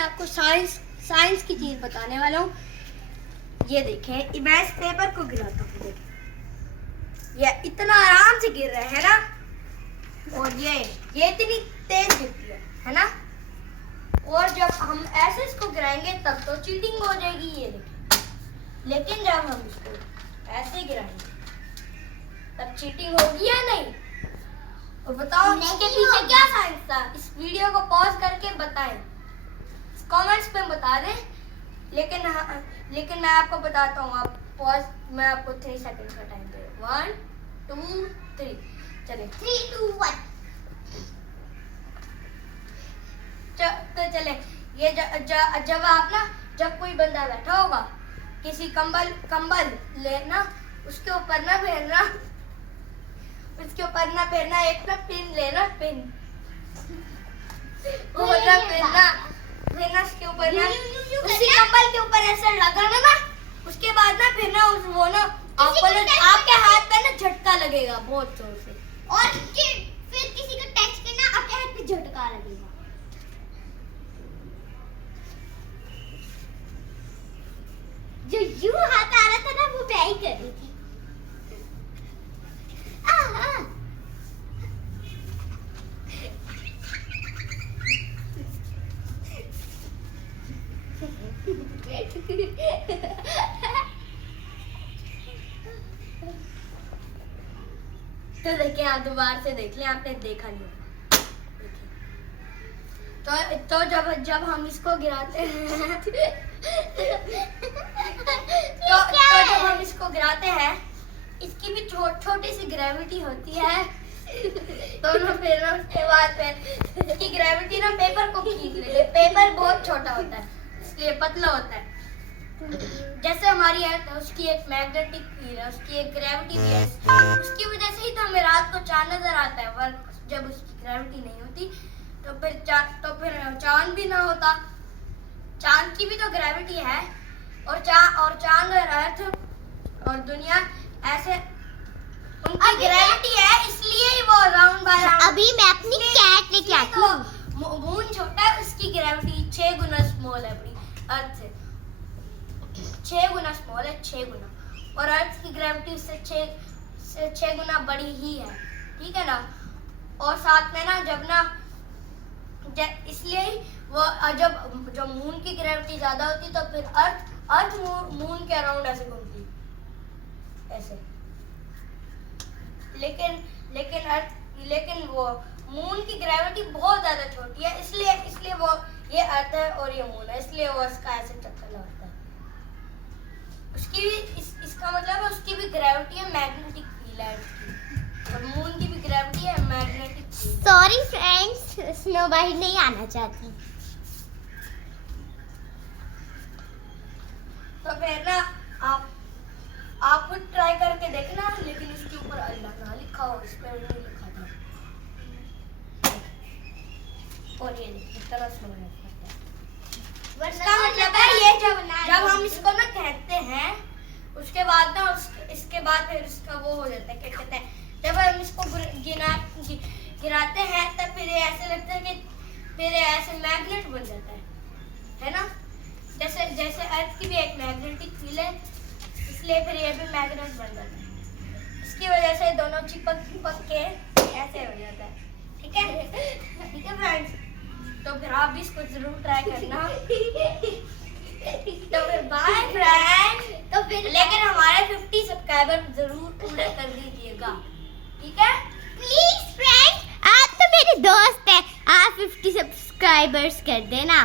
मैं आपको साइंस की चीज बताने वाला हूँ। ये देखें, मैं इस पेपर को गिराता हूँ, देखें ये इतना आराम से गिर रहा है ना, और ये इतनी तेज गिरती है ना। और जब हम ऐसे इसको गिराएंगे तब तो चीटिंग हो जाएगी, ये देखें। लेकिन जब हम इसको ऐसे गिराएंगे तब चीटिंग होगी या नहीं? और बताओ इसके पीछे क्या साइंस था? इस वीडियो को पॉज करके बताएं, कमेंट्स पे बता दें। लेकिन मैं आपको बताता हूँ, आप पॉज, मैं आपको 3 सेकंड का टाइम दे रहा हूँ। 1 2 3 चले 3 2 1। तो चले, ये जब आप ना, जब कोई बंदा बैठा होगा, किसी कंबल लेना, उसके ऊपर ना फेरना, एक ना पिन लेना, पिन वो ना फेरना उसके ऊपर ना, उसी कंबल के ऊपर ऐसे लगाना ना। उसके बाद ना फिर ना वो ना आपके हाथ पे ना झटका लगेगा बहुत जोर से, और फिर किसी को टच करना, आपके हाथ पे झटका लगेगा। जो यूं हाथ आ रहा था ना, वो मैं ही कर रही थी। तो देखिए, आप दोबारा से देख लें, आपने देखा नहीं। तो जब हम इसको गिराते हैं तो जब हम इसको गिराते हैं, इसकी भी छोटी सी ग्रेविटी होती है। तो ना फिर ना उसके बाद फिर इसकी ग्रेविटी ना पेपर को खींच लेती है। पेपर बहुत छोटा होता है, इसलिए पतला होता है। जैसे हमारी अर्थ है, उसकी एक मैग्नेटिक फील्ड है, उसकी एक ग्रेविटी भी है। उसकी वजह से ही तो हमें रात को चांद नजर आता है। वर्क जब उसकी ग्रेविटी नहीं होती तो फिर चांद भी ना होता। चांद की भी तो ग्रेविटी है, और चांद और अर्थ और दुनिया ऐसे उनकी ग्रेविटी है, इसलिए ही वो राउंड बाय राउंड। अभी मैं अपनी कैट लेके आती हूँ। मून छोटा है, उसकी ग्रेविटी 6 गुना स्मॉल है अपनी अर्थ से। 6 गुना स्मॉल है, 6 गुना। और अर्थ की ग्रेविटी उससे 6 गुना बड़ी ही है, ठीक है ना। और साथ में ना इसलिए वो जब मून की ग्रेविटी ज्यादा होती तो फिर अर्थ मून के अराउंड ऐसे घूमती, ऐसे। लेकिन वो मून की ग्रेविटी बहुत ज्यादा छोटी है, इसलिए वो ये अर्थ है और ये मून है, इसलिए वो इसका ऐसे चक्कर लगाता है। उसकी भी इसका मतलब है उसकी भी ग्रेविटी है, मैग्नेटिक फील्ड है उसकी, और मून की भी ग्रेविटी है, magnetic field. Sorry friends, snow बाहर नहीं आना चाहती। तो फिर ना आप खुद ट्राई करके देखना, लेकिन इसके ऊपर अल्लाह ना लिखा हो, इस पे नहीं लिखा था। और ये कितना स्लो है। इसका मतलब है ये जब हम इसको ना कहते हैं, उसके बाद ना इसके बाद फिर इसका वो हो जाता है, क्या कहते हैं, जब हम इसको गिराते हैं तब फिर ऐसे लगता है कि फिर ऐसे मैग्नेट बन जाता है ना। जैसे अर्थ की भी एक मैग्नेटिक फील्ड है, इसलिए फिर ये भी मैग्नेट बन जाता है। इसकी वजह से दोनों चिपक के ऐसे हो जाता है, ठीक है फ्रेंड्स। तो फिर आप भी इसको जरूर ट्राई करना। तो फिर बाय फ्रेंड्स। तो फिर लेकिन हमारे 50 सब्सक्राइबर जरूर पूरे कर दीजिएगा, ठीक है। प्लीज फ्रेंड्स, आप तो मेरे दोस्त हैं, आप 50 सब्सक्राइबर्स कर देना।